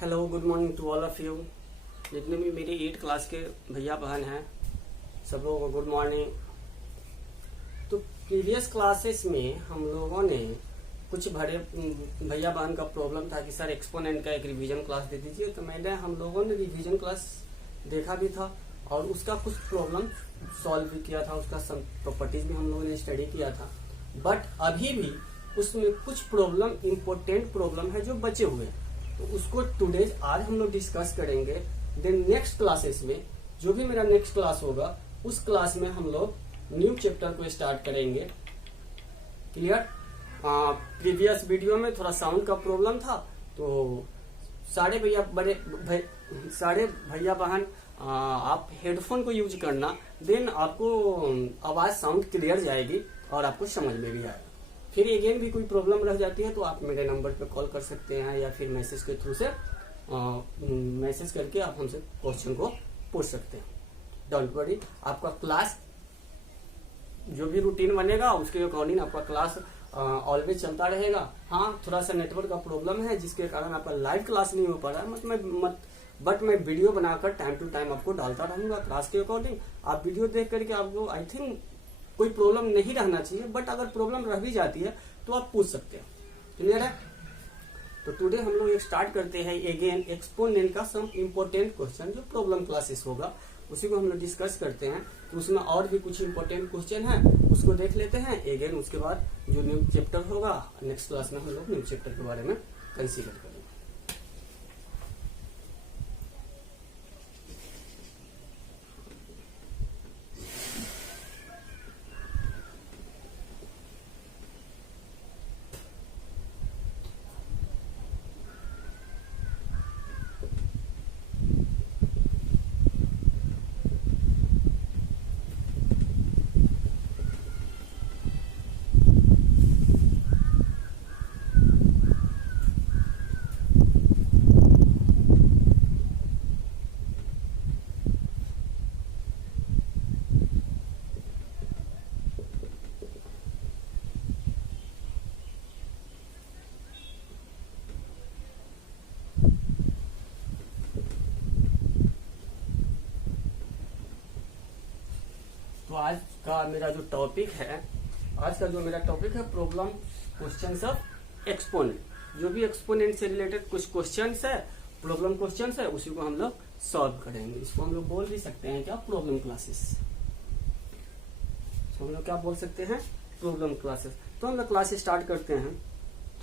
Hello, good morning to all of you. जितने भी मेरी 8 क्लास के भैया बहन हैं, सब लोगों को गुड मॉर्निंग। तो प्रीवियस क्लासेस में हम लोगों ने कुछ बड़े भैया बहन का प्रॉब्लम था कि सर एक्सपोनेंट का एक रिवीजन क्लास दे दीजिए। तो हम लोगों ने रिवीजन क्लास देखा भी था और उसका कुछ प्रॉब्लम सॉल्व भी किया था, उसका सब प्रॉपर्टीज भी हम लोगों ने स्टडी किया था। बट अभी भी उसमें कुछ प्रॉब्लम, इम्पोर्टेंट प्रॉब्लम है जो बचे हुए हैं, तो उसको टुडे आज हम लोग डिस्कस करेंगे। देन नेक्स्ट क्लासेस में, जो भी मेरा नेक्स्ट क्लास होगा, उस क्लास में हम लोग न्यू चैप्टर को स्टार्ट करेंगे। क्लियर? प्रीवियस वीडियो में थोड़ा साउंड का प्रॉब्लम था, तो सारे भैया बहन आप हेडफोन को यूज करना, देन आपको आवाज साउंड क्लियर जाएगी और आपको समझ में भी आएगा। फिर अगेन भी कोई प्रॉब्लम रह जाती है तो आप मेरे नंबर पे कॉल कर सकते हैं या फिर मैसेज के थ्रू से मैसेज करके आप हमसे क्वेश्चन को पूछ सकते हैं। डोंट वरी, आपका क्लास जो भी रूटीन बनेगा उसके अकॉर्डिंग आपका क्लास ऑलवेज चलता रहेगा। हाँ, थोड़ा सा नेटवर्क का प्रॉब्लम है जिसके कारण आपका लाइव क्लास नहीं हो पा रहा है, बट मैं वीडियो बनाकर टाइम टू टाइम आपको डालता रहूंगा क्लास के अकॉर्डिंग। आप वीडियो देख करके आपको आई थिंक कोई प्रॉब्लम नहीं रहना चाहिए, बट अगर प्रॉब्लम रह भी जाती है तो आप पूछ सकते हैं। क्लियर है? तो टुडे हम लोग स्टार्ट करते हैं अगेन एक्सपोनेंट का सम इम्पोर्टेंट क्वेश्चन, जो प्रॉब्लम क्लासेस होगा उसी को हम लोग डिस्कस करते हैं। तो उसमें और भी कुछ इम्पोर्टेंट क्वेश्चन है, उसको देख लेते हैं अगेन। उसके बाद जो न्यू चैप्टर होगा नेक्स्ट क्लास में हम लोग न्यू चैप्टर के बारे में कंसीडर करेंगे। तो आज का मेरा जो टॉपिक है प्रॉब्लम क्वेश्चंस ऑफ एक्सपोनेंट। जो भी एक्सपोनेंट से रिलेटेड कुछ क्वेश्चंस है, प्रॉब्लम क्वेश्चंस है, उसी को हम लोग सॉल्व करेंगे। इसको हम लोग बोल भी सकते हैं क्या, प्रॉब्लम क्लासेस। तो हम लोग क्या बोल सकते हैं, प्रॉब्लम क्लासेस। तो हम लोग क्लास स्टार्ट करते हैं।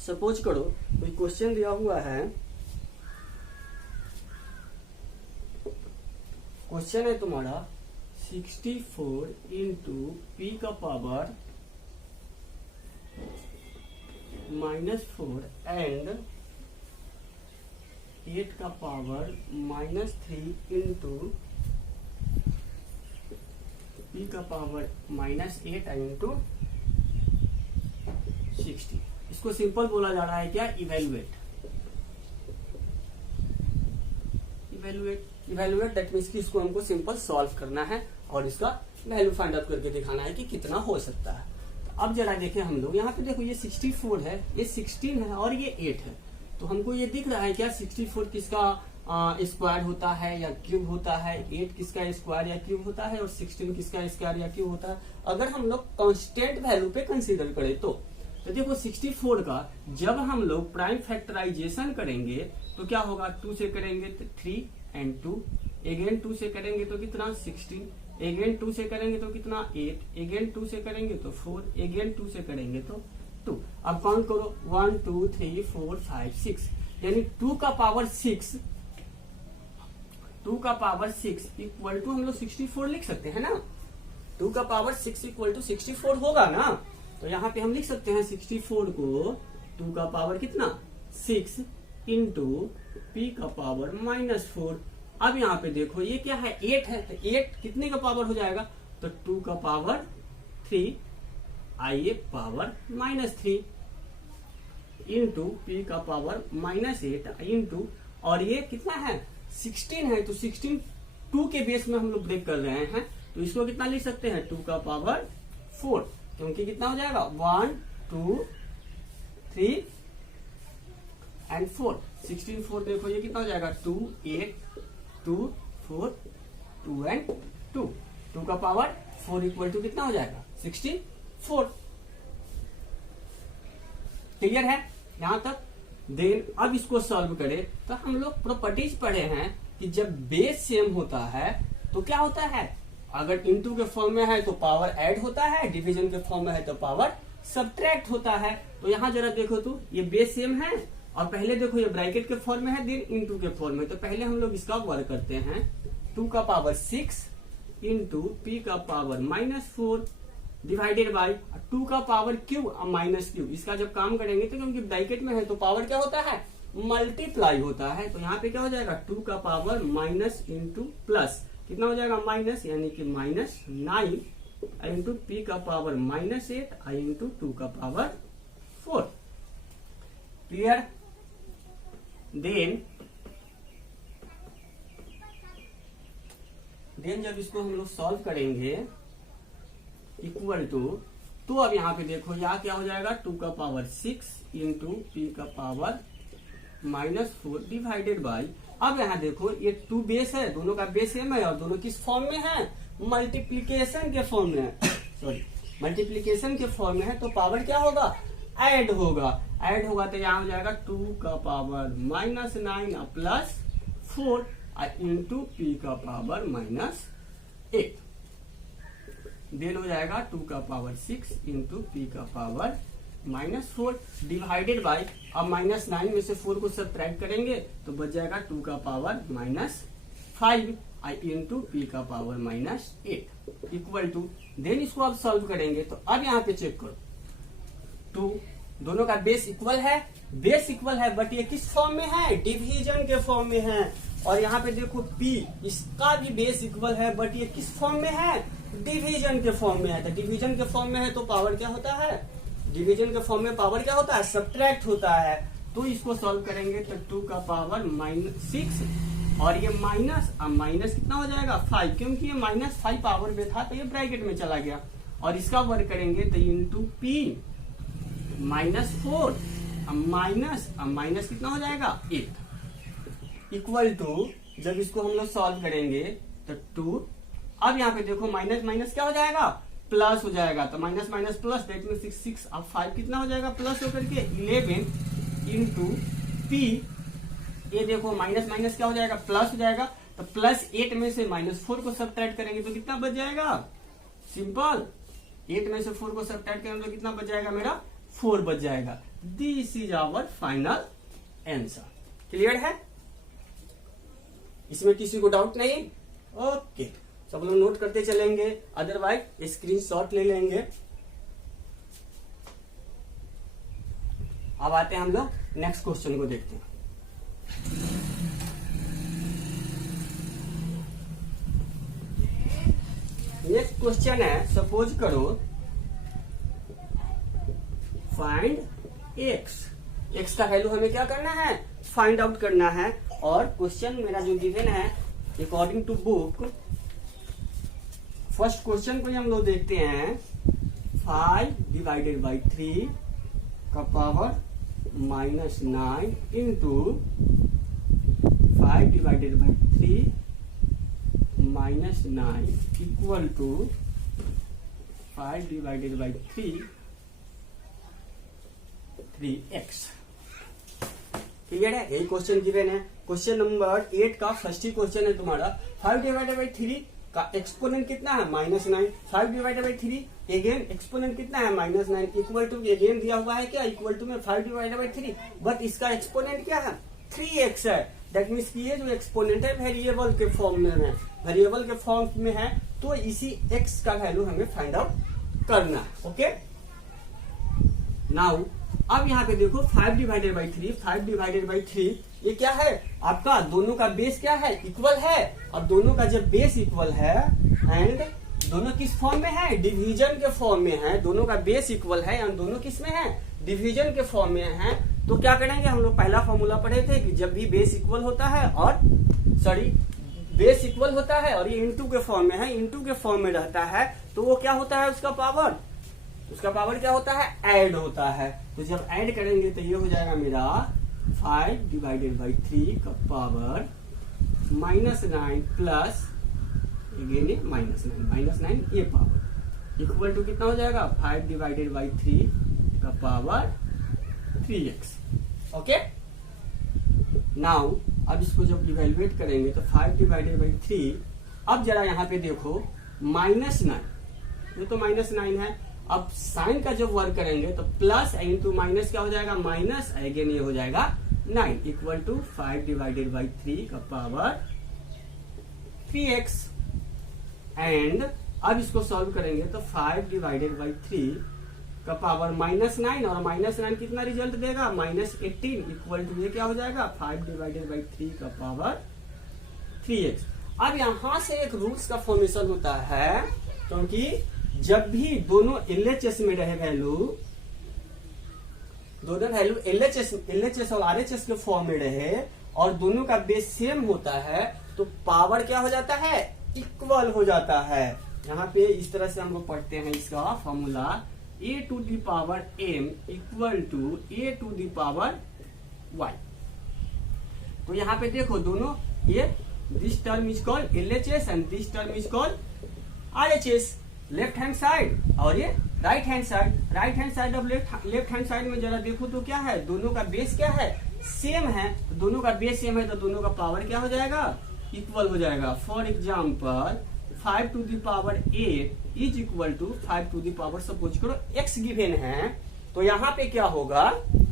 सपोज करो कोई क्वेश्चन दिया हुआ है, क्वेश्चन है तुम्हारा 64 इंटू पी का पावर -4 एंड 8 का पावर -3 इंटू पी का पावर -8 इंटू 60। इसको सिंपल बोला जा रहा है क्या, इवेलुएट दैट मीन्स कि इसको हमको सिंपल सॉल्व करना है और इसका वैल्यू फाइंड आउट करके दिखाना है कि कितना हो सकता है। तो अब जरा देखें हम लोग, यहाँ पे देखो ये 64 है, ये 16 है और ये 8 है। तो हमको ये दिख रहा है क्या, 64 किसका स्क्वायर होता है या क्यूब होता है, 8 किसका स्क्वायर या क्यूब होता है और 16 किसका स्क्वायर या क्यूब होता है। अगर हम लोग कांस्टेंट वैल्यू पे कंसीडर करें तो देखो 64 का जब हम लोग प्राइम फैक्टराइजेशन करेंगे तो क्या होगा, 2 से करेंगे तो 3 एंड 2, अगेन 2 से करेंगे तो कितना 16, अगेन 2 से करेंगे तो कितना 8, अगेन 2 से करेंगे तो 4, अगेन 2 से करेंगे तो 2। अब काउंट करो 1 2 3 4 5 6, यानी 2 का पावर 6 इक्वल टू हम लोग 64 लिख सकते हैं ना। 2 का पावर 6 इक्वल टू 64 होगा ना। तो यहाँ पे हम लिख सकते हैं 64 को 2 का पावर कितना 6 इंटू पी का पावर -4। अब यहाँ पे देखो ये क्या है, 8 है, तो 8 कितने का पावर हो जाएगा, तो 2 का पावर 3 आइए पावर -3 इंटू पी का पावर -8 इंटू, और ये कितना है 16 है, तो 16 2 के बेस में हम लोग ब्रेक कर रहे हैं, तो इसको कितना लिख सकते हैं 2 का पावर 4, क्योंकि कितना हो जाएगा 1 2 3 एंड 4। 16 4 देखो ये कितना हो जाएगा 2 8 2 4 2 एंड 2। 2 का पावर 4 इक्वल टू कितना हो जाएगा 64। क्लियर है यहां तक। देन अब इसको सॉल्व करें तो हम लोग प्रॉपर्टीज पढ़े हैं कि जब बेस सेम होता है तो क्या होता है, अगर इनटू के फॉर्म में है तो पावर ऐड होता है, डिवीजन के फॉर्म में है तो पावर सब्ट्रैक्ट होता है। तो यहाँ जरा देखो तो ये बेस सेम है और पहले देखो ये ब्रैकेट के फॉर्म में है, देन इनटू के फॉर्म में। तो पहले हम लोग इसका वर्क करते हैं 2 का पावर 6 इंटू पी का पावर -4 डिवाइडेड बाई 2 का पावर क्यू माइनस क्यू। इसका जब काम करेंगे तो क्योंकि ब्रैकेट में है तो पावर क्या होता है मल्टीप्लाई होता है। तो यहाँ पे क्या हो जाएगा 2 का पावर माइनस इंटू प्लस कितना हो जाएगा माइनस, यानी कि -9 इंटू पी का पावर -8 इंटू 2 का पावर 4। क्लियर। देन जब इसको हम लोग सॉल्व करेंगे इक्वल टू, तो अब यहाँ पे देखो यहाँ क्या हो जाएगा 2 का पावर 6 इंटू पी का पावर -4 डिवाइडेड बाई, अब यहाँ देखो ये 2 बेस है, दोनों का बेस सेम है और दोनों किस फॉर्म में है मल्टीप्लीकेशन के फॉर्म में है सॉरी मल्टीप्लीकेशन के फॉर्म में है। तो पावर क्या होगा ऐड होगा तो यहाँ हो जाएगा 2 का पावर -9 प्लस 4 इंटू पी का पावर -8। देन हो जाएगा 2 का पावर 6 इंटू पी का पावर -4 डिवाइडेड बाई, अब -9 में से 4 को सब्ट्रैक्ट करेंगे तो बच जाएगा 2 का पावर -5 इंटू पी का पावर -8 इक्वल टू। देन इसको अब सॉल्व करेंगे तो अब यहाँ पे चेक करो 2 दोनों का बेस इक्वल है बट ये किस फॉर्म में है डिवीजन के फॉर्म में है। और यहाँ पे देखो P इसका भी बेस इक्वल है बट ये किस फॉर्म में है डिवीजन के फॉर्म में है। तो डिवीजन के फॉर्म में है तो पावर क्या होता है, डिवीजन के फॉर्म में पावर क्या होता है सब्ट्रैक्ट होता है। तो इसको सॉल्व करेंगे तो 2 का पावर -6 और ये माइनस कितना हो जाएगा 5, क्योंकि ये -5 पावर में था तो ये ब्रैकेट में चला गया। और इसका वर्क करेंगे तो इंटू पी -4 माइनस कितना हो जाएगा 8 इक्वल टू, जब इसको हम लोग सॉल्व करेंगे तो 2, अब यहाँ पे देखो माइनस क्या हो जाएगा प्लस हो जाएगा। तो माइनस प्लस दैट मीन 6 अब 5 कितना हो जाएगा प्लस होकर के 11 इंटू पी, ये देखो माइनस क्या हो जाएगा प्लस हो जाएगा। तो +8 में से -4 को सब्ट्रैक्ट करेंगे तो कितना बच जाएगा, सिंपल 8 में से 4 को सब्ट्रैक्ट करेंगे तो कितना बच जाएगा मेरा 4 बच जाएगा। This is our final answer. Clear है, इसमें किसी को डाउट नहीं। ओके सब लोग नोट करते चलेंगे, अदरवाइज स्क्रीनशॉट ले लेंगे। अब आते हैं हम लोग नेक्स्ट क्वेश्चन को देखते हैं। नेक्स्ट क्वेश्चन है, सपोज करो फाइंड एक्स का वैल्यू हमें क्या करना है फाइंड आउट करना है। और क्वेश्चन मेरा जो गिवन है according to book, first question को हम लोग देखते हैं 5 डिवाइडेड बाई 3 का power -9 into 5 divided by 3 -9 equal to 5 divided by 3x। Clear है, यही क्वेश्चन गिवन है। क्वेश्चन नंबर 8 का फर्स्ट ही क्वेश्चन है तुम्हारा। 5 डिवाइडेड बाई 3 का एक्सपोनेंट कितना है -9, 5 डिवाइडेड बाई 3 अगेन एक्सपोनेंट कितना है -9 इक्वल टू अगेन दिया हुआ है क्या इक्वल टू में 5 डिवाइडेड बाई 3, बट इसका एक्सपोनेंट क्या है 3x है। दैट मीन्स की ये जो एक्सपोनेंट है वेरिएबल के फॉर्म में है, वेरिएबल के फॉर्म में है, तो इसी x का वैल्यू हमें फाइंड आउट करना है। ओके नाउ अब यहाँ पे देखो 5 डिवाइडेड बाई 3 ये क्या है आपका, दोनों का बेस क्या है इक्वल है। और दोनों का जब बेस इक्वल है एंड दोनों किस फॉर्म में है डिवीजन के फॉर्म में है, दोनों का बेस इक्वल है एंड दोनों किस में है डिवीजन के फॉर्म में है, तो क्या करेंगे हम लोग पहला फॉर्मूला पढ़े थे कि जब भी बेस इक्वल होता है और बेस इक्वल होता है और ये इनटू के फॉर्म में है, इनटू के फॉर्म में रहता है, तो वो क्या होता है उसका पावर क्या होता है ऐड होता है। तो जब ऐड करेंगे तो ये हो जाएगा मेरा 5 डिवाइडेड बाई 3 का पावर -9 प्लस अगेन ये -9 ये पावर इक्वल टू कितना हो जाएगा 5 डिवाइडेड बाई 3 का पावर 3x। ओके, नाउ अब इसको जब इवेल्युएट करेंगे तो 5 डिवाइडेड बाई 3, अब जरा यहाँ पे देखो -9, ये तो -9 है। अब साइन का जब वर्क करेंगे तो प्लस इंटू माइनस क्या हो जाएगा माइनस, अगेन ये हो जाएगा 9 इक्वल टू 5 डिवाइडेड बाई 3 का पावर 3x। एंड अब इसको सॉल्व करेंगे तो 5 डिवाइडेड बाई 3 का पावर -9 और -9 कितना रिजल्ट देगा -18 इक्वल टू ये क्या हो जाएगा 5 डिवाइडेड बाई 3 का पावर 3x। अब यहां से एक रूल्स का फॉर्मेशन होता है, क्योंकि जब भी दोनों LHS में रहे वैल्यू, दोनों वैल्यू LHS और RHS के फॉर्म में रहे और दोनों का बेस सेम होता है तो पावर क्या हो जाता है इक्वल हो जाता है। यहाँ पे इस तरह से हम लोग पढ़ते हैं इसका formula a to the power m equal to a to the power y। तो यहाँ पे देखो दोनों ये this term is called LHS and this term is called RHS, left hand side और ये right hand side. Right hand side और left hand side में जरा देखो तो क्या है, दोनों का बेस क्या है सेम है, तो दोनों का बेस सेम है तो दोनों का पावर क्या हो जाएगा इक्वल हो जाएगा। For example 5 to the power 8 is equal to 5 to the power suppose करो x गिवन है, तो यहाँ पे क्या होगा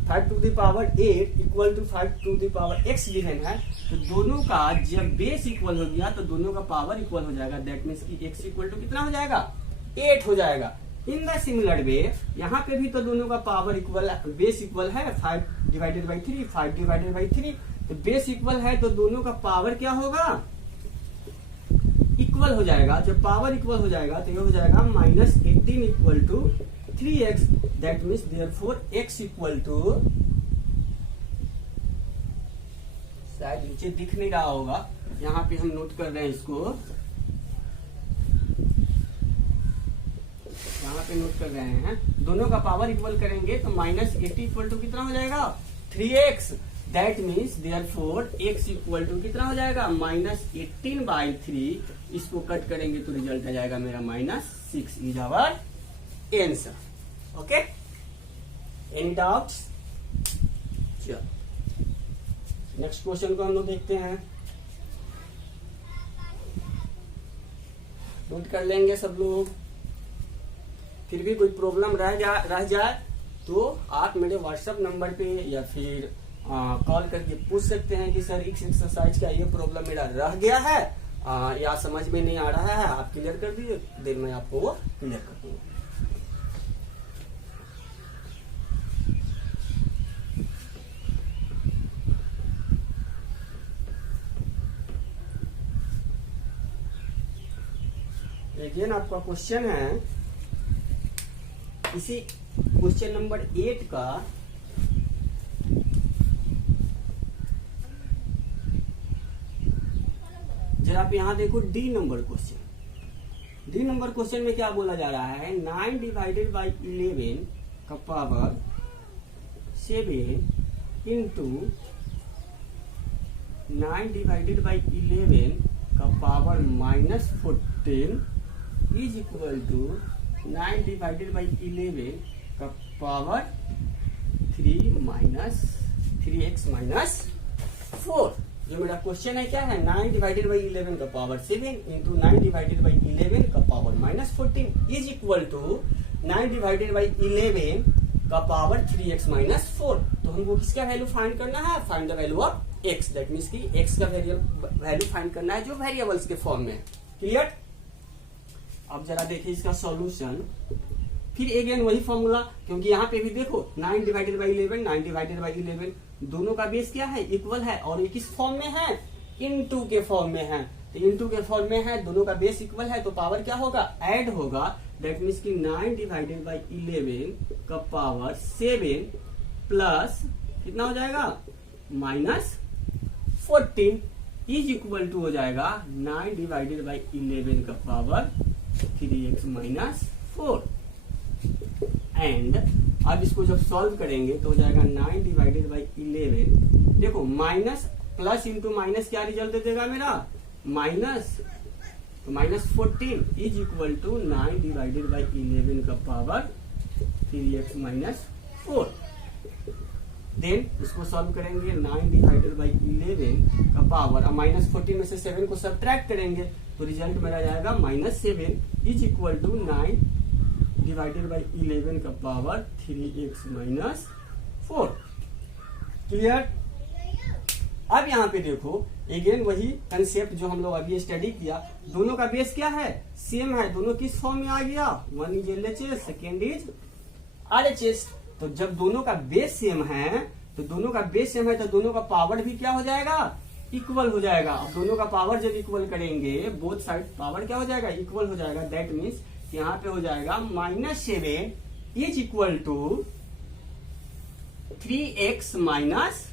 5 to the power 8 equal to 5 to the power x given है, तो दोनों का जब बेस इक्वल हो गया तो दोनों का पावर इक्वल हो जाएगा। दैट मीन्स की x इक्वल टू कितना हो जाएगा 8 हो जाएगा। इन द सिमिलर वे यहाँ पे भी तो दोनों का पावर इक्वल, बेस इक्वल है 5 डिवाइडेड बाई 3, 5 डिवाइडेड बाई 3, तो बेस इक्वल है तो दोनों का पावर क्या होगा इक्वल हो जाएगा। जब पावर इक्वल हो जाएगा तो ये हो जाएगा -18 equal to 3x। That means therefore x equal to, शायद नीचे दिख नहीं रहा होगा, यहाँ पे हम नोट कर रहे हैं इसको, यहाँ पे नोट कर रहे हैं, दोनों का पावर इक्वल करेंगे तो -80 इक्वल टू कितना हो जाएगा 3x। That means therefore x equal to कितना हो जाएगा -18 बाई 3। इसको कट करेंगे तो रिजल्ट आ जाएगा मेरा -6 is our answer. Okay, any doubts? चलो नेक्स्ट क्वेश्चन को हम लोग देखते हैं, नोट कर लेंगे सब लोग। फिर भी कोई प्रॉब्लम रह जाए तो आप मेरे व्हाट्सएप नंबर पे या फिर कॉल करके पूछ सकते हैं कि सर इस एक्सरसाइज का ये प्रॉब्लम मेरा रह गया है या समझ में नहीं आ रहा है, आप क्लियर कर दीजिए, देन मैं आपको वो क्लियर कर दूंगा। अगेन आपका क्वेश्चन है, इसी क्वेश्चन नंबर 8 का जरा आप यहां देखो D number question. D number question में क्या बोला जा रहा है 9 डिवाइडेड बाई 11 का पावर 7 इंटू 9 डिवाइडेड बाई 11 का power -14 is equal to 9 divided by 11 का पावर 3x माइनस 4। जो मेरा क्वेश्चन है क्या है 9 डिवाइडेड बाई 11 का पावर 7 इंटू 9 डिवाइडेड बाई 11 का power -14 is equal to 9 divided by 11 का पावर 3x माइनस 4। तो हमको किसका वैल्यू फाइंड करना है, find the value of x। That means की x का वैल्यू फाइंड करना है जो वेरिएबल्स के फॉर्म में। क्लियर? अब जरा देखिए इसका सॉल्यूशन, फिर अगेन वही फॉर्मूला, क्योंकि यहाँ पे भी देखो 9 डिवाइडेड बाई 11, 9 डिवाइडेड बाई 11 दोनों का बेस क्या है इक्वल है, और ये किस फॉर्म में है इनटू के फॉर्म में है। तो इनटू के फॉर्म में है, दोनों का बेस इक्वल है तो पावर क्या होगा ऐड होगा। दैट मीन्स की 9 डिवाइडेड बाई 11 का पावर 7 प्लस कितना हो जाएगा -14 इज इक्वल टू हो जाएगा 9 डिवाइडेड बाई 11 का पावर 3x माइनस 4। एंड अब इसको जब सॉल्व करेंगे तो हो जाएगा 9 डिवाइडेड बाई 11। देखो माइनस प्लस इंटू माइनस क्या रिजल्ट दे देगा मेरा, माइनस, तो minus 14 is equal to 9 divided by 11 का पावर 3x माइनस 4। देन इसको सॉल्व करेंगे 9 डिवाइडेड बाई 11 का पावर, अब माइनस 14 में से 7 को सब्ट्रैक्ट करेंगे तो रिजल्ट मेरा जाएगा minus 7 is equal to 9 divided by 11 का पावर 3x माइनस 4। क्लियर। अब यहाँ पे देखो अगेन वही कंसेप्ट जो हम लोग अभी स्टडी किया, दोनों का बेस क्या है, सेम है, दोनों किस फॉर्म में आ गया, one is LHS second is RHS। तो जब दोनों का बेस सेम है तो दोनों का बेस सेम है तो दोनों का पावर भी क्या हो जाएगा, इक्वल हो जाएगा। अब दोनों का पावर जब इक्वल करेंगे बोथ साइड पावर क्या हो जाएगा, इक्वल हो जाएगा। दैट मीन्स यहाँ पे हो जाएगा -7 is equal to 3x minus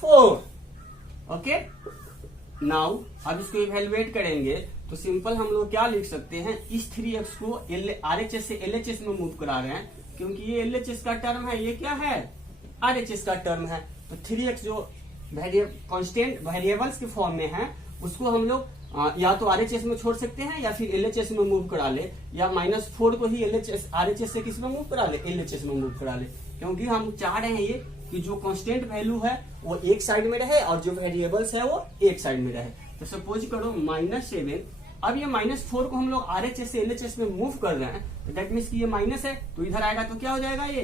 4। Okay, now अब इसको इवेलुएट करेंगे तो सिंपल हम लोग क्या लिख सकते हैं, इस 3x को RHS से LHS में मूव करा रहे हैं क्योंकि ये LHS का टर्म है, ये क्या है, RHS का टर्म है। तो 3x जो कांस्टेंट वेरिएबल्स के फॉर्म में है उसको हम लोग या तो RHS में छोड़ सकते हैं या फिर LHS में मूव करा ले, या -4 को ही RHS से किस में मूव करा ले, LHS में मूव करा ले, क्योंकि हम चाह रहे हैं ये कि जो कांस्टेंट वैल्यू है वो एक साइड में रहे और जो वेरिएबल्स है वो एक साइड में रहे। तो सपोज करो -7, अब ये -4 को हम लोग RHS से LHS में मूव कर रहे हैं तो दैट मीन्स कि ये माइनस है तो इधर आएगा तो क्या हो जाएगा, ये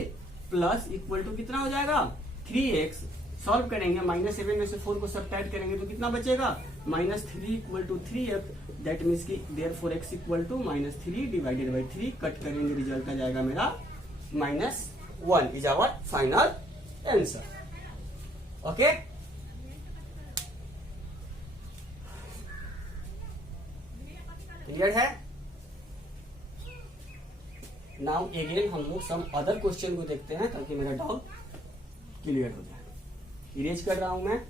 प्लस इक्वल टू कितना हो जाएगा 3x। सॉल्व करेंगे -7 में से 4 को सब्ट्रैक्ट करेंगे तो कितना बचेगा, -3 equal to 3x। That means की therefore x equal to -3 divided by 3। Cut करेंगे रिजल्ट आ जाएगा मेरा -1 is our final answer. Okay, clear है। नाउ अगेन हम लोग सम अदर क्वेश्चन को देखते हैं ताकि मेरा डाउट क्लियर हो जाए। इरेज कर रहा हूं मैं।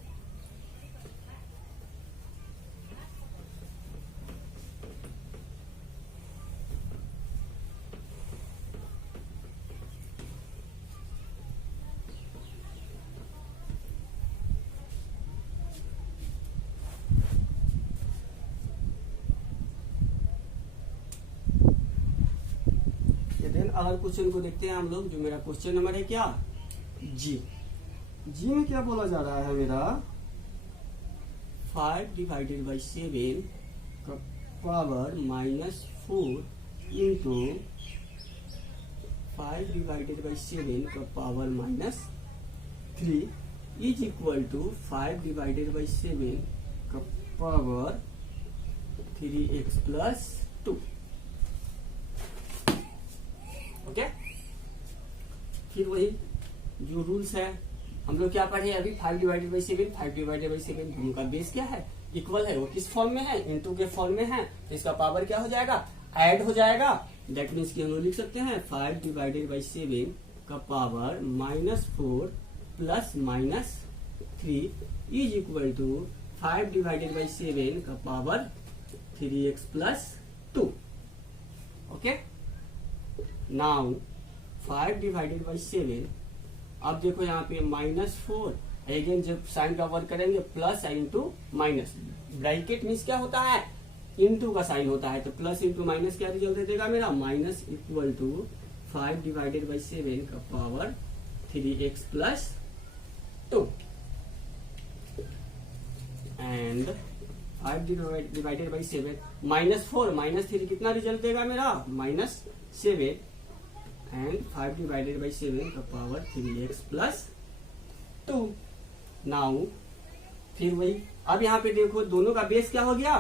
अगले क्वेश्चन को देखते हैं हम लोग, जो मेरा क्वेश्चन नंबर है क्या, जी में क्या बोला जा रहा है मेरा, 5 डिवाइडेड बाई 7 का पावर -4 इंटू 5 डिवाइडेड बाई 7 का power -3 is equal to 5 divided by 7 का पावर 3x प्लस 2। ओके, फिर वही जो रूल्स है हम लोग क्या पढ़े अभी, 5 डिवाइडेड बाई 7, 5 डिवाइडेड बाई 7 दोनों का बेस क्या है, इक्वल है, वो किस फॉर्म में है, इनटू के फॉर्म में है, तो इसका पावर क्या हो जाएगा, ऐड हो जाएगा। दैट मीन्स कि हम लोग लिख सकते हैं 5 डिवाइडेड बाई 7 का power -4 plus -3 is equal to 5 divided by 7 का power 3x plus 2। Okay, now 5 divided by 7, अब देखो यहाँ पे -4, अगेन जब साइन का वर्क करेंगे plus sign to minus, bracket means क्या होता है, इनटू का साइन होता है, तो प्लस इंटू माइनस क्या रिजल्ट दे देगा मेरा, minus equal to 5 divided by 7 का power 3x plus 2 and 5 divided by 7 -4 -3 कितना रिजल्ट देगा मेरा, -7 एंड 5 डिवाइडेड बाई 7 का पावर 3x प्लस 2। नाउ फिर वही, अब यहाँ पे देखो दोनों का बेस क्या हो गया,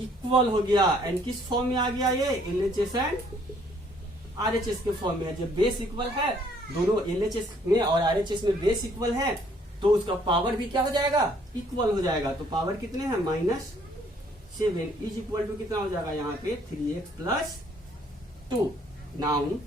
इक्वल हो गया, एंड किस फॉर्म में आ गया, ये LHS एंड RHS के फॉर्म में। जब बेस इक्वल है, दोनों LHS में और RHS में बेस इक्वल है तो उसका पावर भी क्या हो जाएगा, इक्वल हो जाएगा। तो पावर कितने हैं, -7 इज इक्वल टू कितना हो जाएगा यहाँ पे 3x प्लस 2। नाउ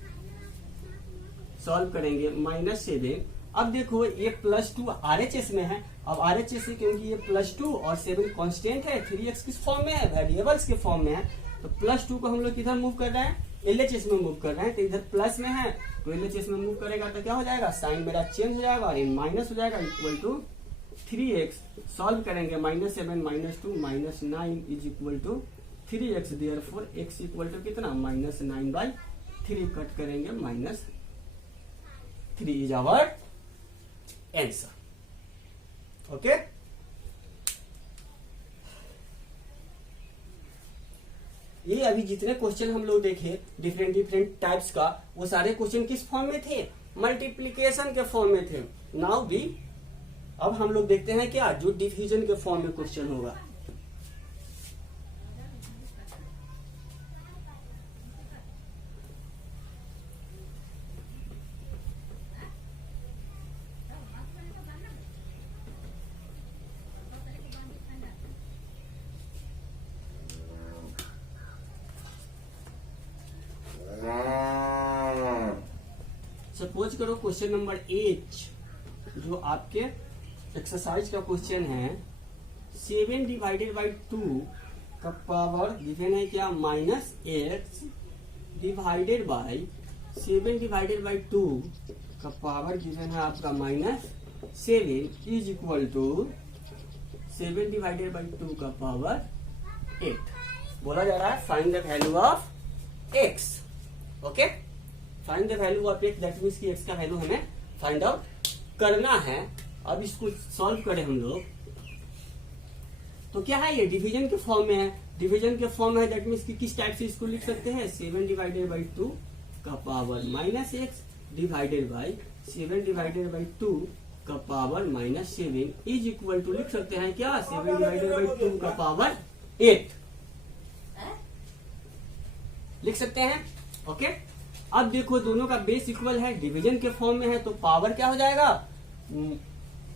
सॉल्व करेंगे -7, अब देखो ये +2 RHS में है, अब RHS से क्योंकि ये +2 और 7 कांस्टेंट है, 3x किस फॉर्म में है, वेरिएबल्स के फॉर्म में है, तो +2 को हम लोग किधर मूव कर रहे हैं, LHS में मूव कर रहे हैं, तो इधर प्लस में है तो LHS में मूव करेगा तो क्या हो जाएगा, साइन मेरा चेंज हो जाएगा और ये माइनस हो जाएगा, इक्वल टू 3x। सॉल्व करेंगे -7 -2 -9 is equal to 3x, therefore x equal to कितना, -9/3 कट करेंगे -3 इज आवर आंसर। ओके, ये अभी जितने क्वेश्चन हम लोग देखे डिफरेंट टाइप्स का, वो सारे क्वेश्चन किस फॉर्म में थे, मल्टीप्लीकेशन के फॉर्म में थे। नाउ भी अब हम लोग देखते हैं क्या, जो डिवीजन के फॉर्म में क्वेश्चन होगा। सपोज करो क्वेश्चन नंबर 8 जो आपके एक्सरसाइज का क्वेश्चन है, 7 डिवाइडेड बाई 2 का पावर गिवन है क्या, -x divided by 7 divided by 2 का पावर गिवन है आपका -7 is equal to 7 divided by 2 का पावर 8। बोला जा रहा है find the value of x। Okay, find the value of x, that means कि x का वैल्यू हमें फाइंड आउट करना है। अब इसको सॉल्व करें हम लोग तो क्या है, ये डिवीजन के फॉर्म में है। डिवीजन के फॉर्म में है, दैट मीन्स कि किस टाइप से इसको लिख सकते हैं, 7 डिवाइडेड बाई 2 का power -x divided by 7 divided by 2 का पावर -7 इज इक्वल टू लिख सकते हैं क्या, 7 डिवाइडेड बाई 2 का पावर 8 लिख सकते हैं। ओके, अब देखो दोनों का बेस इक्वल है, डिवीजन के फॉर्म में है, तो पावर क्या हो जाएगा,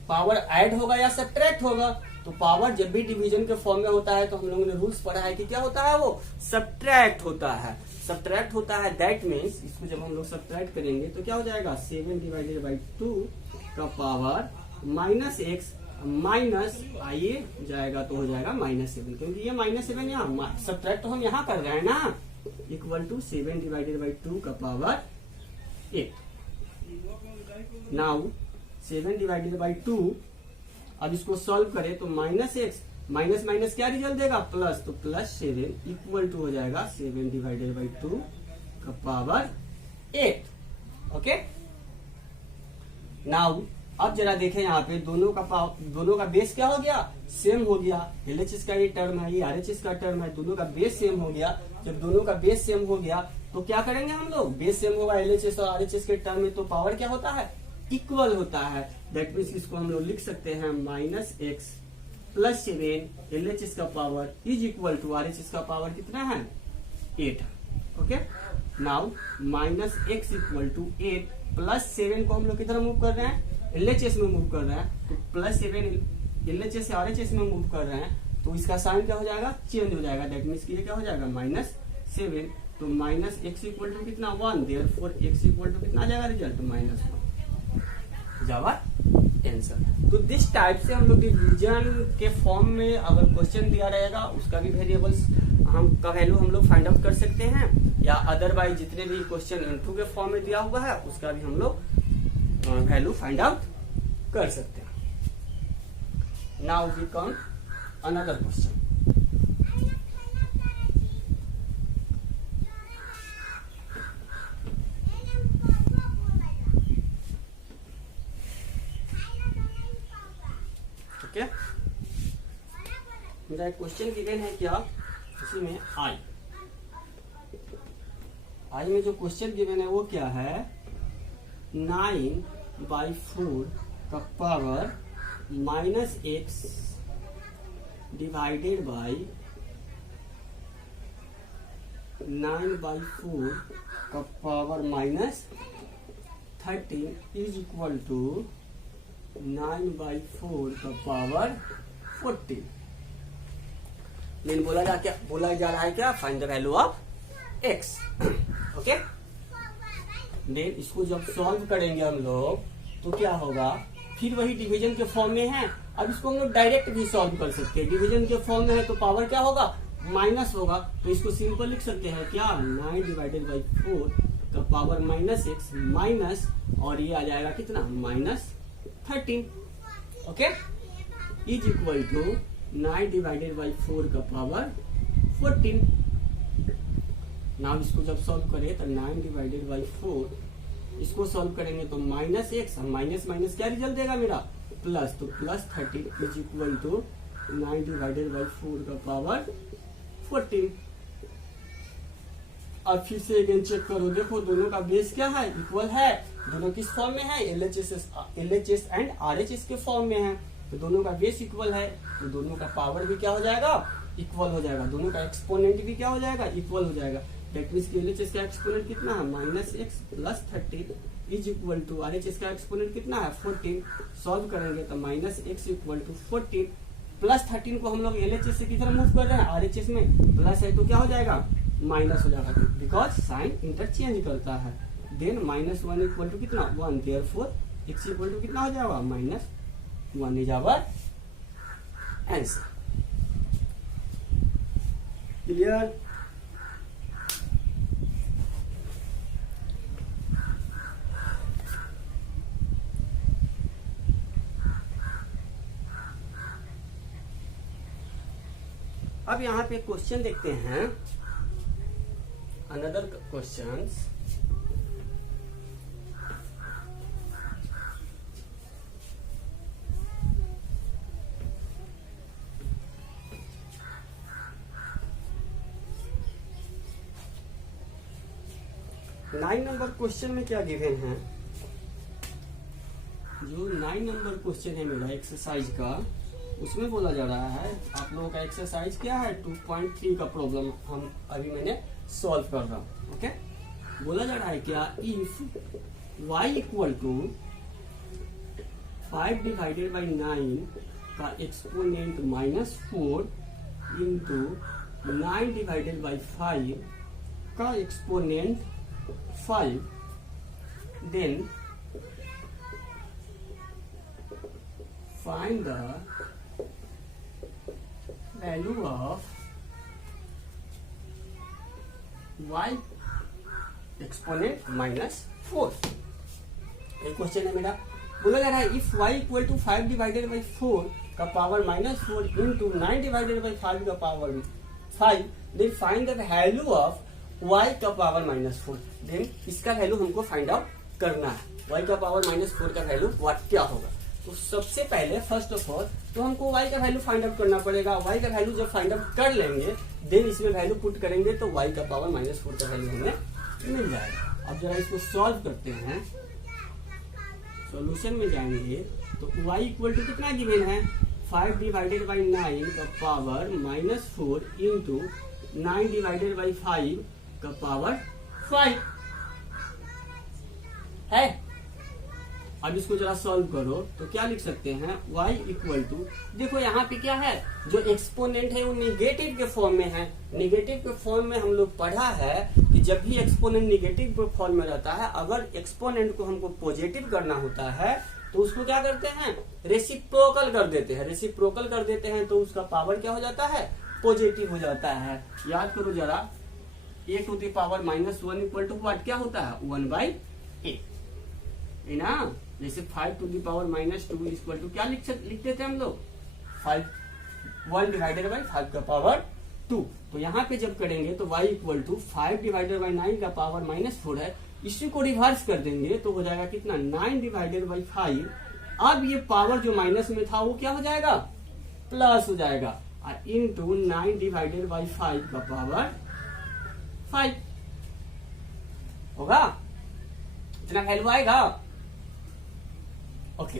पावर ऐड होगा या सब्ट्रैक्ट होगा। तो पावर जब भी डिवीजन के फॉर्म में होता है तो हम लोगों ने रूल्स पढ़ा है कि क्या होता है, वो सब्ट्रैक्ट होता है। सब्ट्रैक्ट होता है, दैट मीन्स इसको जब हम लोग सब्ट्रैक्ट करेंगे तो क्या हो जाएगा, 7 डिवाइडेड बाई 2 का पावर -x माइनस आइए जाएगा तो हो जाएगा -7, क्योंकि ये -7 यहाँ सब्ट्रैक्ट तो हम यहाँ कर रहे हैं ना, इक्वल टू 7 डिवाइडेड बाई 2 का पावर 8। नाउ 7 डिवाइडेड बाई 2, अब इसको सॉल्व करें तो -x माइनस क्या रिजल्ट देगा, प्लस, तो +7 इक्वल टू हो जाएगा 7 डिवाइडेड बाई 2 का पावर 8। ओके, नाउ अब जरा देखें यहाँ पे दोनों का बेस क्या हो गया, सेम हो गया। LHS का ये टर्म है, ये RHS का टर्म है, दोनों का बेस सेम हो गया। जब दोनों का बेस सेम हो गया तो क्या करेंगे हम लोग, बेस सेम होगा LHS और RHS के टर्म में, तो पावर क्या होता है, इक्वल होता है। दैट मीन्स इसको हम लोग लिख सकते हैं -x + 7 LHS का power is equal to RHS का पावर कितना है, 8। Okay, now -x equal to 8 + 7 को हम लोग किधर मूव कर रहे हैं, LHS में मूव कर रहे हैं, तो +7 LHS से RHS में मूव कर रहे हैं, तो इसका साइन क्या हो जाएगा, चेंज हो जाएगा। दैट मीन्स ये क्या हो जाएगा, -7, तो -x इक्वल टू कितना, 1, देयरफॉर x इक्वल टू कितना आ जाएगा रिजल्ट, -1 जावा आंसर। तो दिस टाइप से हम लोग डिवीजन के फॉर्म में अगर क्वेश्चन दिया रहेगा उसका भी वेरिएबल्स का वैल्यू हम लोग फाइंड आउट कर सकते हैं, या अदरवाइज जितने भी क्वेश्चन इनटू के फॉर्म में दिया हुआ है उसका भी हम लोग वैल्यू फाइंड आउट कर सकते हैं। Now we come another question. Okay, मेरा क्वेश्चन गिवन है क्या, इसी में आई में जो क्वेश्चन गिवन है वो क्या है, 9/4 का पावर -x डिवाइडेड बाई 9/4 का पावर -13 इज इक्वल टू 9/4 का पावर 14। लेकिन बोला जा रहा है क्या, find the value of x। Okay, then इसको जब सॉल्व करेंगे हम लोग तो क्या होगा, फिर वही डिवीजन के फॉर्म में है। अब इसको हम लोग डायरेक्ट भी सॉल्व कर सकते हैं, डिवीजन के फॉर्म में है तो पावर क्या होगा, माइनस होगा, तो इसको सिंपल लिख सकते हैं क्या, 9 डिवाइडेड बाई 4 का पावर -x माइनस, और ये आ जाएगा कितना -13, okay, is equal to 9 divided by 4 का पावर 14। नाउ इसको जब सॉल्व करें तो 9 डिवाइडेड बाई 4 इसको सॉल्व करेंगे तो -x, माइनस माइनस क्या रिजल्ट देगा मेरा प्लस, तो +13 is equal to 9 divided by 4 का पावर 14। अब फिर से अगेन चेक करो, देखो दोनों का बेस क्या है, इक्वल है, दोनों किस फॉर्म में है, LHS एंड RHS के फॉर्म में है, तो दोनों का बेस इक्वल है, तो दोनों का पावर भी क्या हो जाएगा, इक्वल हो जाएगा, दोनों का एक्सपोनेंट भी क्या हो जाएगा, इक्वल हो जाएगा। दैट मींस कि LHS का एक्सपोनेंट कितना है -x plus 13 is equal to RHS का एक्सपोनेंट कितना है 14। सॉल्व करेंगे तो -x इक्वल टू 14 प्लस 13 को हम लोग LHS से किधर मूव कर रहे हैं, RHS में, प्लस है तो क्या हो जाएगा माइनस हो जाएगा, बिकॉज साइन इंटरचेंज करता है। देन -1 इक्वल टू कितना 1, देयरफॉर x इक्वल टू कितना हो जाएगा -1 इज आवर आंसर। क्लियर? अब यहाँ पे क्वेश्चन देखते हैं, another questions. Nine number question में क्या गिवन है, जो 9 नंबर क्वेश्चन है मेरा एक्सरसाइज का, उसमें बोला जा रहा है आप लोगों का एक्सरसाइज क्या है 2.3 का प्रॉब्लम हम अभी मैंने सॉल्व कर रहा हूं, ओके। बोला जा रहा है क्या, if y equal to 5 divided by 9 का एक्सपोनेंट -4 इंटू 9 डिवाइडेड बाई 5 का exponent 5, then find the value of y exponent -4। एक क्वेश्चन है मेरा, बोला जा रहा है if y equal to 5 divided by 4 का पावर -4 इंटू 9 डिवाइडेड बाई 5 का power 5, then find the value of y का पावर -4। देन इसका वैल्यू हमको फाइंड आउट करना है, y का पावर -4 का वैल्यू व्हाट क्या होगा। तो सबसे पहले फर्स्ट ऑफ ऑल तो हमको y का वैल्यू फाइंड आउट करना पड़ेगा। y का वैल्यू जब फाइंड आउट कर लेंगे देन इसमें वैल्यू पुट करेंगे तो y का पावर -4 का वैल्यू हमें मिल जाएगा। अब जरा इसको सॉल्व करते हैं, सॉल्यूशन में जाएंगे तो y इक्वल टू कितना गिवन है 5 डिवाइडेड बाई 9 का पावर -4 इंटू 9 डिवाइडेड बाई 5 का पावर 5 है। अब इसको जरा सॉल्व करो तो क्या लिख सकते हैं, y इक्वल टू, देखो यहाँ पे क्या है, जो एक्सपोनेंट है वो निगेटिव के फॉर्म में है। निगेटिव के फॉर्म में हम लोग पढ़ा है कि जब भी एक्सपोनेंट निगेटिव के फॉर्म में रहता है, अगर एक्सपोनेंट को हमको पॉजिटिव करना होता है तो उसको क्या करते हैं, रेसिप्रोकल कर देते हैं। रेसिप्रोकल कर देते हैं तो उसका पावर क्या हो जाता है, पॉजिटिव हो जाता है। याद करो जरा, a to the power -1 equal to what क्या होता है 1/a ना। जैसे 5 to the power -2 equal to क्या लिखते थे हम लोग 1 डिवाइडेड बाई 5 का पावर 2। तो यहाँ पे जब करेंगे तो y equal to 5 divided by 9 का पावर -4 है, इसी को रिवर्स कर देंगे तो हो जाएगा कितना 9 डिवाइडेड बाई 5। अब ये पावर जो माइनस में था वो क्या हो जाएगा, प्लस हो जाएगा, और इंटू 9 डिवाइडेड बाई 5 का पावर 5 होगा, इतना वैल्यू आएगा, ओके।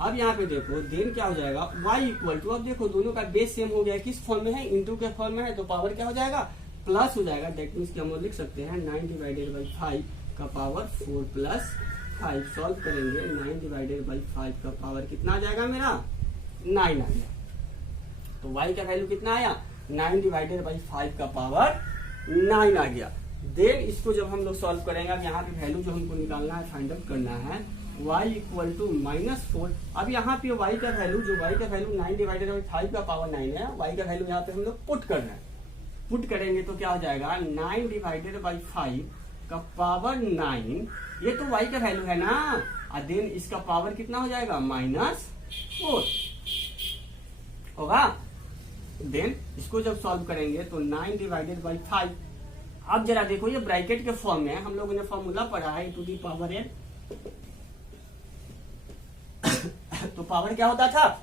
अब यहाँ पे देखो देन क्या हो जाएगा y इक्वल टू, अब देखो दोनों का बेस सेम हो गया, किस फॉर्म में है, इनटू के फॉर्म में है, तो पावर क्या हो जाएगा प्लस हो जाएगा। दैट मीन्स कि हम लोग लिख सकते हैं 9 डिवाइडेड बाई 5 का पावर 4 प्लस 5। सॉल्व करेंगे 9 डिवाइडेड बाई 5 का पावर कितना आ जाएगा मेरा 9 आ गया। तो y का वैल्यू कितना आया 9 डिवाइडेड बाई 5 का पावर 9 आ गया। देन इसको जब हम लोग सॉल्व करेंगे, अब यहाँ पे वैल्यू जो हमको निकालना है, फाइंड आउट करना है, y इक्वल टू -4। अब यहाँ पे y का वैल्यू, जो y का वैल्यू 9 डिवाइडेड बाई 5 का पावर 9 है, y का वैल्यू यहाँ पे हम लोग पुट कर रहे हैं। पुट करेंगे तो क्या हो जाएगा 9 डिवाइडेड बाई 5 का पावर 9, ये तो y का वैल्यू है ना, और देन इसका पावर कितना हो जाएगा -4 होगा। देन इसको जब सॉल्व करेंगे तो 9 डिवाइडेड बाई 5। अब जरा देखो ये ब्रैकेट के फॉर्म में है, हम लोगों ने फॉर्मूला पढ़ा है टू दी पावर n। तो पावर क्या होता था,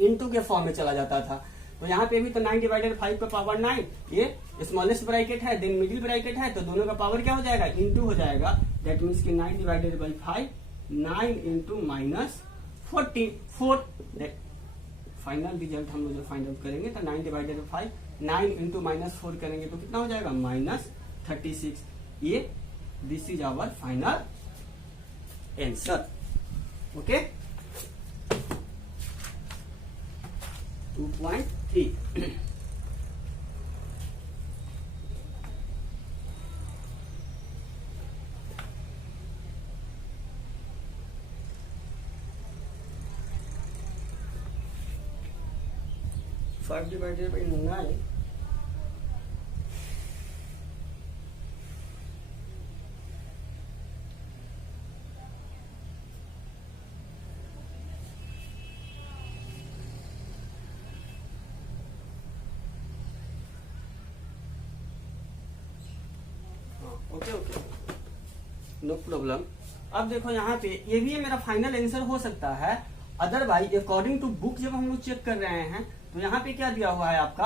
इनटू के फॉर्म में चला जाता था। तो यहाँ पे भी तो 9 डिवाइडेड 5 का पावर 9, ये स्मॉलेस्ट ब्रैकेट है, देन मिडिल ब्रैकेट है, तो दोनों का पावर क्या हो जाएगा, इनटू हो जाएगा। दैट मीन्स कि 9 divided by 5, 9 into -44। Final result हम लोग जो फाइंड आउट करेंगे तो 9 डिवाइडेड बाई 5, 9 इंटू -4 करेंगे तो कितना हो जाएगा -36। ये this is our final answer. Okay 2.3। Five divided by 9, okay no problem. अब देखो यहाँ पे ये भी मेरा फाइनल आंसर हो सकता है, अदरवाइज अकॉर्डिंग टू बुक जब हम लोग चेक कर रहे हैं तो यहाँ पे क्या दिया हुआ है आपका,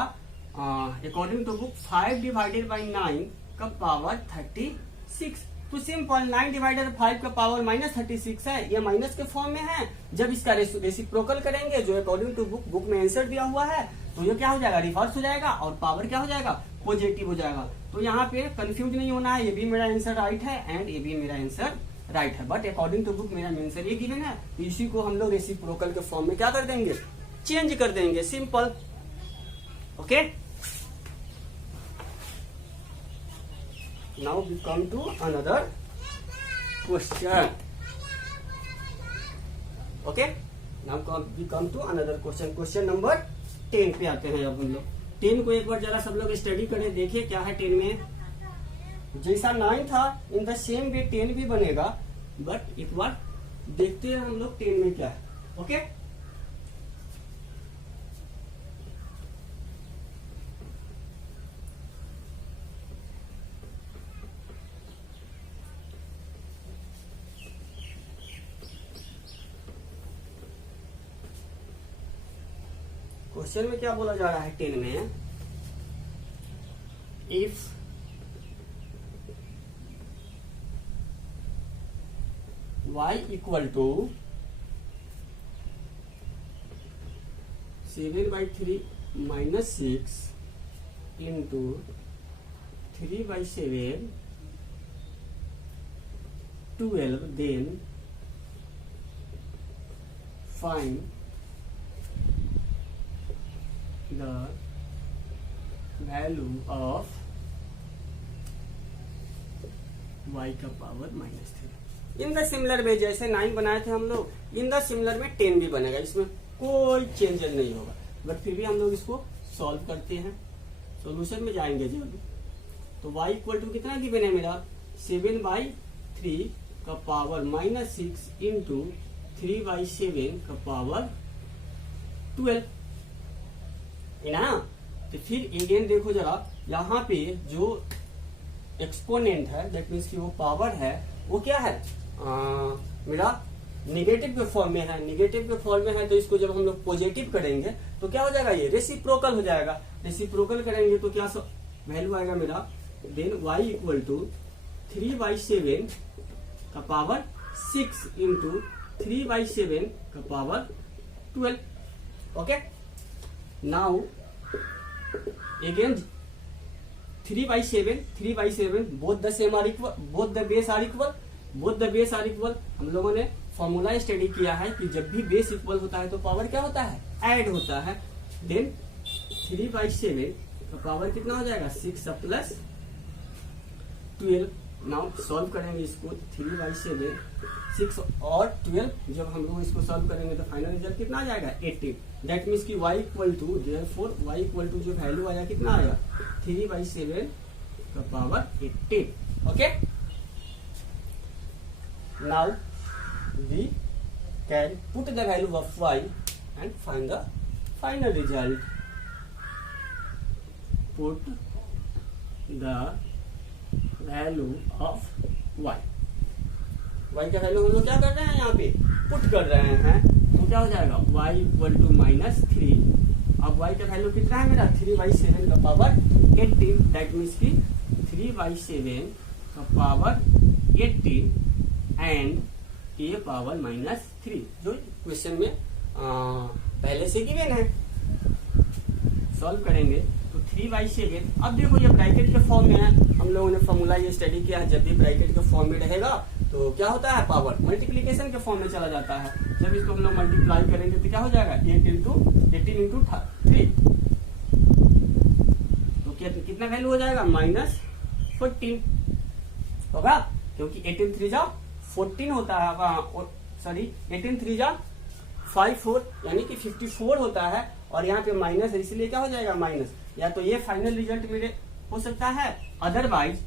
according to book 5 divided by 9 का पावर 36। तो सिंपल 9 डिवाइडेड 5 का पावर -36 है, ये माइनस के फॉर्म में है। जब इसका रेसिप्रोकल करेंगे जो अकॉर्डिंग टू बुक में आंसर दिया हुआ है तो ये क्या हो जाएगा, रिवर्स हो जाएगा और पावर क्या हो जाएगा, पॉजिटिव हो जाएगा। तो यहाँ पे कंफ्यूज नहीं होना है, ये भी मेरा आंसर राइट है एंड ये भी मेरा आंसर राइट है, बट अकॉर्डिंग टू बुक मेरा आंसर ये गिवन है। तो इसी को हम लोग रेसिप्रोकल के फॉर्म में क्या कर देंगे, चेंज कर देंगे, simple. Okay now we come to another question. Okay now we come to another question. Question number 10 पे आते हैं। अब हम लोग 10 को एक बार जरा सब लोग स्टडी करें, देखिए क्या है 10 में। जैसा 9 था इन द सेम वे 10 भी बनेगा, बट एक बार देखते हैं हम लोग 10 में क्या है। ओके क्वेश्चन में क्या बोला जा रहा है 10 में, if y equal to 7/3 -6 into 3/7 12, then find the value of y का power -3। In the similar way जैसे 9 बनाए थे हम लोग, इन द सिमिलर में 10 भी बनेगा, इसमें कोई चेंजेस नहीं होगा। बट फिर भी हम लोग इसको सॉल्व करते हैं, सॉल्यूशन में जाएंगे जब। तो y इक्वल टू कितना गिवन है मेरा, 7/3 का पावर -6 इंटू 3/7 का पावर 12 है ना। तो फिर अगेन देखो जरा, यहाँ पे जो एक्सपोनेंट है दैट मीन्स कि वो पावर है वो क्या है, मेरा निगेटिव के फॉर्म में है। निगेटिव के फॉर्म में है तो इसको जब हम लोग पॉजिटिव करेंगे तो क्या हो जाएगा, ये रेसिप्रोकल हो जाएगा। रेसिप्रोकल करेंगे तो क्या वैल्यू आएगा मेरा, देन y इक्वल टू 3/7 का पावर 6 इंटू 3/7 का power 12। Okay now again 3/7 both the same are equal, both the base are equal, both the base are equal. हम लोगों ने फॉर्मूला स्टडी किया है कि जब भी बेस इक्वल होता है तो पावर क्या होता है, ऐड होता है। देन 3/7 का पावर कितना हो जाएगा, 6 प्लस 12। नाउ सॉल्व करेंगे इसको, 3/7 6 और 12 जब हम लोग इसको सॉल्व करेंगे तो फाइनल रिजल्ट कितना आ जाएगा, 18। दैट मीन्स कि y equal to, therefore y equal to जो वैल्यू आया कितना आया, 3/7 का power 18। Okay now we can put the value of y and find the final result. Put the value of y, y का value हम लोग क्या कर रहे हैं, यहाँ पे पुट कर रहे हैं, तो क्या हो जाएगा y इक्वल टू -3। अब y का वैल्यू कितना है मेरा 3/7 का पावर 18, दैट मीन्स की 3/7 का पावर 18 एंड a पावर -3, जो क्वेश्चन में पहले से गिवन है। सॉल्व करेंगे तो 3/7, अब देखो ये ब्रैकेट के फॉर्म में है, हम लोगों ने फॉर्मूला ये स्टडी किया है, जब भी ब्रैकेट के फॉर्म में रहेगा तो क्या होता है, पावर मल्टीप्लीकेशन के फॉर्म में चला जाता है। जब इसको हम लोग मल्टीप्लाई करेंगे तो क्या हो जाएगा 18 इंटू 3, तो कितना वैल्यू हो जाएगा -14 होगा, क्योंकि 18 3 जा 14 होता है, सॉरी 18 3 जा 54 यानी कि 54 होता है, और यहाँ पे माइनस है इसलिए क्या हो जाएगा माइनस। या तो ये फाइनल रिजल्ट मेरे हो सकता है, अदरवाइज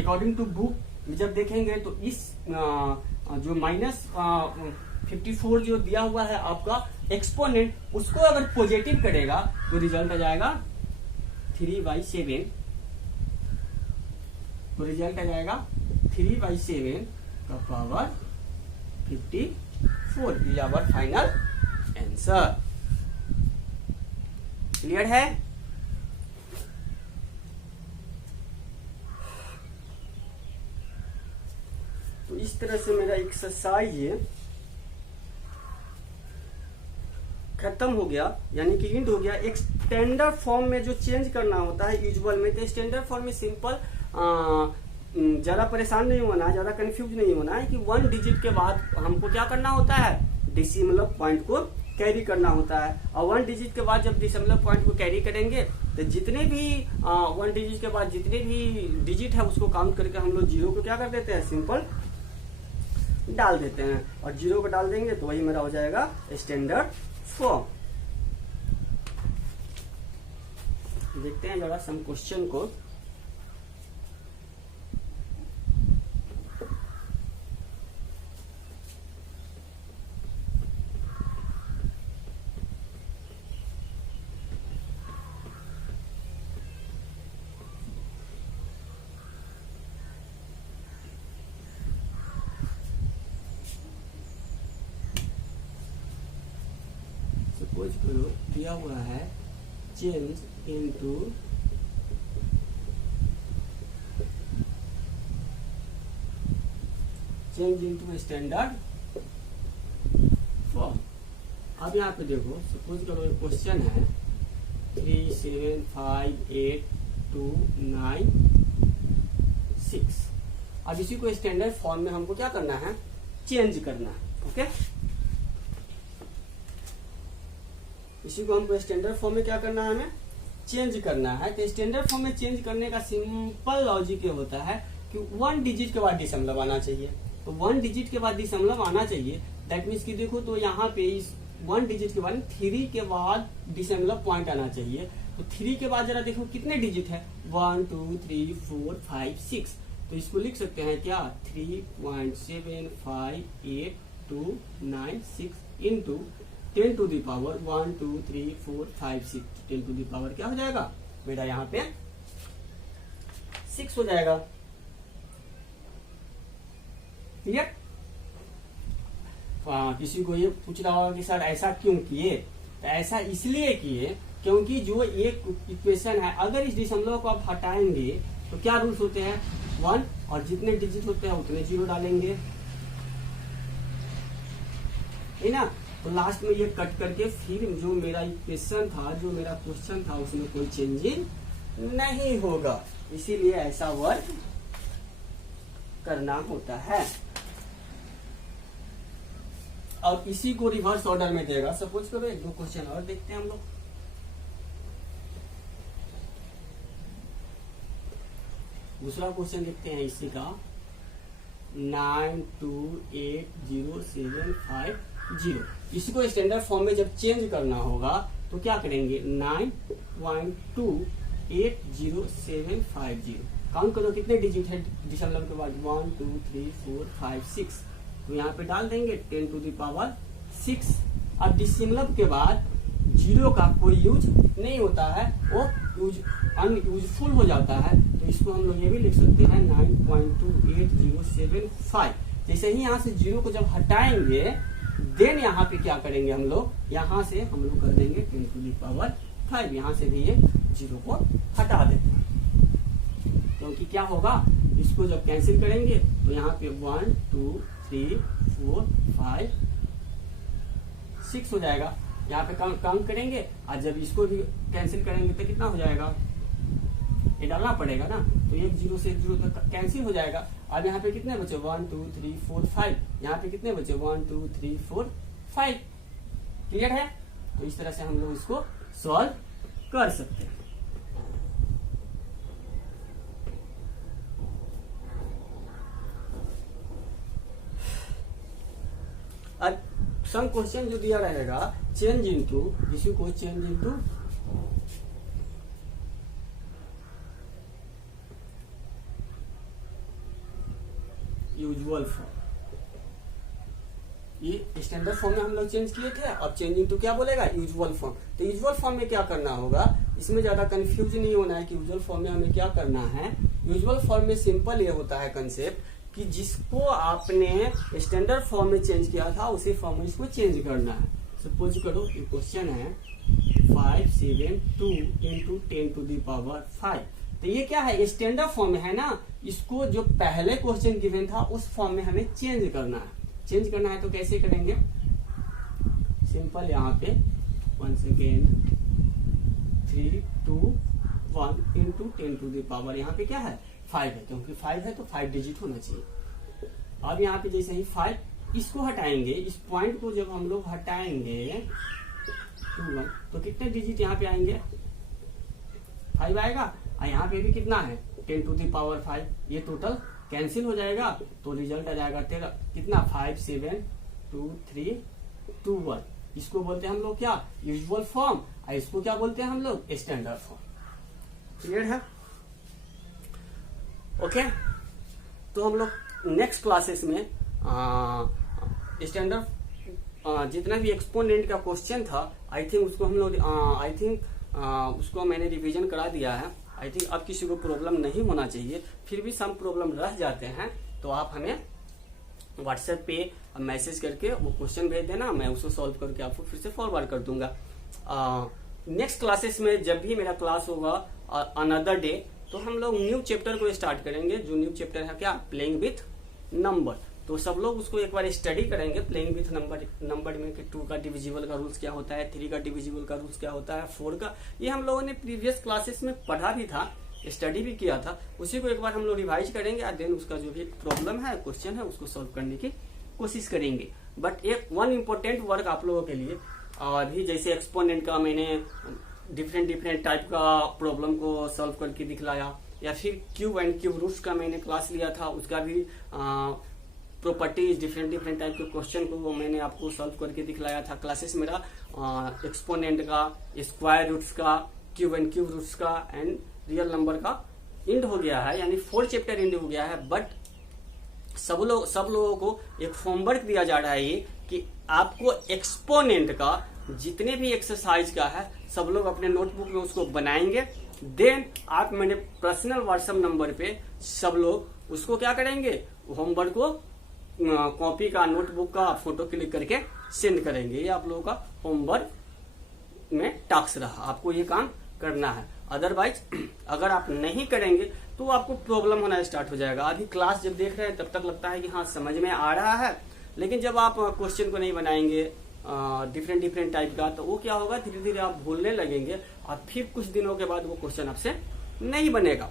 अकॉर्डिंग टू बुक जब देखेंगे तो इस जो -54 जो दिया हुआ है आपका एक्सपोनेंट, उसको अगर पॉजिटिव करेगा तो रिजल्ट आ जाएगा 3/7, तो रिजल्ट आ जाएगा 3/7 का power 54 is our final answer. Clear है? तो इस तरह से मेरा एक्सरसाइज खत्म हो गया, यानी कि इंड हो गया। एक स्टैंडर्ड फॉर्म में जो चेंज करना होता है यूजुअल में, तो स्टैंडर्ड फॉर्म में सिंपल, ज्यादा परेशान नहीं होना है, ज्यादा कंफ्यूज नहीं होना है कि 1 डिजिट के बाद हमको क्या करना होता है, डेसिमल पॉइंट को कैरी करना होता है। और 1 डिजिट के बाद जब डेसिमल पॉइंट को कैरी करेंगे तो जितने भी 1 डिजिट के बाद जितने भी डिजिट है उसको काउंट करके हम लोग 0 को क्या कर देते हैं, सिंपल डाल देते हैं, और 0 को डाल देंगे तो वही मेरा हो जाएगा स्टैंडर्ड फॉर्म। देखते हैं जरा सम क्वेश्चन को। सपोज करो दिया हुआ है चेंज इनटू स्टैंडर्ड फॉर्म। अब यहाँ पे देखो सपोज करो एक क्वेश्चन है 3 7 5 8 2 9 6। अब इसी को स्टैंडर्ड फॉर्म में हमको क्या करना है, चेंज करना है। ओके, इसी को हमको स्टैंडर्ड फॉर्म में क्या करना है, हमें चेंज करना है। तो स्टैंडर्ड फॉर्म में चेंज करने का सिंपल लॉजिक ये होता है कि 1 डिजिट के बाद दशमलव आना चाहिए। तो 1 डिजिट के बाद दशमलव आना चाहिए, दैट मीन्स कि देखो तो यहाँ पे इस 1 डिजिट के बाद 3 के बाद दशमलव पॉइंट आना चाहिए। तो 3 के बाद जरा देखो कितने डिजिट है, 1 2 3 4 5 6। तो इसको लिख सकते हैं क्या, 3.75829 into 10 to the power 1 2 3 4 5 6। 10 to the power क्या हो जाएगा मेरा यहाँ पे 6 हो जाएगा। क्लियर? किसी को ये पूछ रहा होगा कि सर ऐसा क्यों किए, तो ऐसा इसलिए किए क्योंकि जो एक इक्वेशन है अगर इस दशमलव को आप हटाएंगे तो क्या रूल्स होते हैं, 1, और जितने डिजिट होते हैं उतने 0 डालेंगे, है ना। तो लास्ट में ये कट करके फिर जो मेरा इक्वेशन था, जो मेरा क्वेश्चन था, उसमें कोई चेंजिंग नहीं होगा, इसीलिए ऐसा वर्क करना होता है। और इसी को रिवर्स ऑर्डर में देगा। सपोज करो 1-2 क्वेश्चन और देखते हैं हम लोग। दूसरा क्वेश्चन देखते हैं इसी का 928075 इसी को स्टैंडर्ड फॉर्म में जब चेंज करना होगा तो क्या करेंगे, 9.280750 काउंट करो कितने डिजिट है दशमलव के बाद, 1 2 3 4 5 6, तो यहाँ पे डाल देंगे 10 टू द पावर 6। अब दशमलव के बाद जीरो का कोई यूज नहीं होता है, वो अनयूजफुल हो जाता है, तो इसको हम लोग ये भी लिख सकते हैं 9.28075। जैसे ही यहाँ से जीरो को जब हटाएंगे देन यहाँ पे क्या करेंगे हम लोग, यहाँ से हम लोग कर देंगे 10 टू द पावर 5, यहाँ से भी ये जीरो को हटा देते हैं, क्योंकि क्या होगा इसको जब कैंसिल करेंगे तो यहाँ पे 1 2 3 4 5 6 हो जाएगा। यहाँ पे काउंट करेंगे और जब इसको भी कैंसिल करेंगे तो कितना हो जाएगा, ये डालना पड़ेगा ना, तो एक जीरो से जीरो तक कैंसिल हो जाएगा। अब यहाँ पे कितने बचे 1 2 3 4 5, यहाँ पे कितने बचे 1 2 3 4 5। क्लियर है? तो इस तरह से हम लोग इसको सॉल्व कर सकते हैं। अब सम क्वेश्चन जो दिया रहेगा चेंज इनटू, इसी को चेंज इनटू यूजुअल फॉर्म, ये स्टैंडर्ड फॉर्म में हम लोग चेंज किए थे, अब चेंज इनटू क्या बोलेगा, यूजुअल फॉर्म। तो यूजुअल फॉर्म में क्या करना होगा, इसमें ज्यादा कंफ्यूज नहीं होना है कि यूजुअल फॉर्म में हमें क्या करना है। यूजुअल फॉर्म में सिंपल ये होता है कंसेप्ट कि जिसको आपने स्टैंडर्ड फॉर्म में चेंज किया था उसी फॉर्म में इसको चेंज करना है। सपोज करो ये क्वेश्चन है 572 इंटू 10 टू द पावर 5, तो ये क्या है, स्टैंडर्ड फॉर्म में है ना, इसको जो पहले क्वेश्चन गिवन था उस फॉर्म में हमें चेंज करना है। चेंज करना है तो कैसे करेंगे, सिंपल यहाँ पे once again 3 2 1 into 10 to the power, यहाँ पे क्या है 5 है, क्योंकि 5 है तो 5 डिजिट होना चाहिए। अब यहाँ पे जैसे ही 5 इसको हटाएंगे, इस पॉइंट को जब हम लोग हटाएंगे 2 1, तो कितने डिजिट यहाँ पे आएंगे 5 आएगा, और यहाँ पे भी कितना है 10 टू द पावर 5, ये टोटल कैंसिल हो जाएगा, तो रिजल्ट आ जाएगा तेरा कितना 5 7 2 3 2 1। इसको बोलते हैं हम लोग क्या, यूजुअल फॉर्म, और इसको क्या बोलते हैं हम लोग, स्टैंडर्ड फॉर्म। क्लियर है? ओके, तो हम लोग नेक्स्ट क्लासेस में स्टैंडर्ड जितना भी एक्सपोनेंट का क्वेश्चन था, आई थिंक उसको हम लोग उसको मैंने रिवीजन करा दिया है। आई थिंक अब किसी को प्रॉब्लम नहीं होना चाहिए, फिर भी सम प्रॉब्लम रह जाते हैं तो आप हमें व्हाट्सएप पे मैसेज करके वो क्वेश्चन भेज देना, मैं उसको सॉल्व करके आपको फिर से फॉरवर्ड कर दूंगा। नेक्स्ट क्लासेस में जब भी मेरा क्लास होगा अनदर डे, तो हम लोग न्यू चैप्टर को स्टार्ट करेंगे। जो न्यू चैप्टर है क्या, प्लेइंग विथ नंबर। तो सब लोग उसको एक बार स्टडी करेंगे, प्लेइंग विथ नंबर में कि 2 का डिविजिबल का रूल्स क्या होता है, 3 का डिविजिबल का रूल्स क्या होता है, 4 का, ये हम लोगों ने प्रीवियस क्लासेस में पढ़ा भी था, स्टडी भी किया था, उसी को एक बार हम लोग रिवाइज करेंगे और देन उसका जो भी प्रॉब्लम है, क्वेश्चन है, उसको सॉल्व करने की कोशिश करेंगे। बट एक वन इम्पोर्टेंट वर्क आप लोगों के लिए, अभी जैसे एक्सपोनेंट का मैंने डिफरेंट टाइप का प्रॉब्लम को सॉल्व करके दिखलाया, या फिर क्यूब एंड क्यूब रूट्स का मैंने क्लास लिया था, उसका भी प्रॉपर्टीज डिफरेंट टाइप के क्वेश्चन को मैंने आपको सॉल्व करके दिखलाया था। क्लासेस मेरा एक्सपोनेंट का, स्क्वायर रूट्स का, क्यूब एंड क्यूब रूट्स का एंड रियल नंबर का इंड हो गया है, यानी 4 चैप्टर इंड हो गया है। बट सब लोगों को एक होमवर्क दिया जा रहा है ये कि आपको एक्सपोनेंट का जितने भी एक्सरसाइज का है सब लोग अपने नोटबुक में उसको बनाएंगे, देन आप मेरे पर्सनल व्हाट्सएप नंबर पे सब लोग उसको क्या करेंगे, होमवर्क को कॉपी का, नोटबुक का फोटो क्लिक करके सेंड करेंगे। ये आप लोगों का होमवर्क में टास्क रहा, आपको ये काम करना है। अदरवाइज अगर आप नहीं करेंगे तो आपको प्रॉब्लम होना स्टार्ट हो जाएगा। अभी क्लास जब देख रहे हैं तब तक लगता है कि हाँ समझ में आ रहा है, लेकिन जब आप क्वेश्चन को नहीं बनाएंगे डिफरेंट टाइप का, तो वो क्या होगा, धीरे धीरे आप भूलने लगेंगे और फिर कुछ दिनों के बाद वो क्वेश्चन आपसे नहीं बनेगा।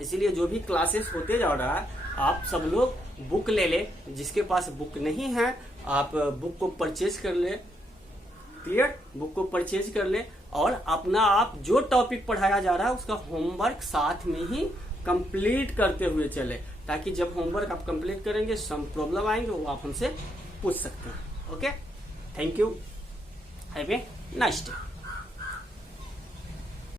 इसीलिए जो भी क्लासेस होते जा रहा है आप सब लोग बुक ले ले, जिसके पास बुक नहीं है आप बुक को परचेज कर ले। क्लियर, बुक को परचेज कर ले और अपना आप जो टॉपिक पढ़ाया जा रहा है उसका होमवर्क साथ में ही कंप्लीट करते हुए चले, ताकि जब होमवर्क आप कंप्लीट करेंगे सम प्रॉब्लम आएंगे वो आप हमसे पूछ सकते हैं। Okay, thank you, have a nice day.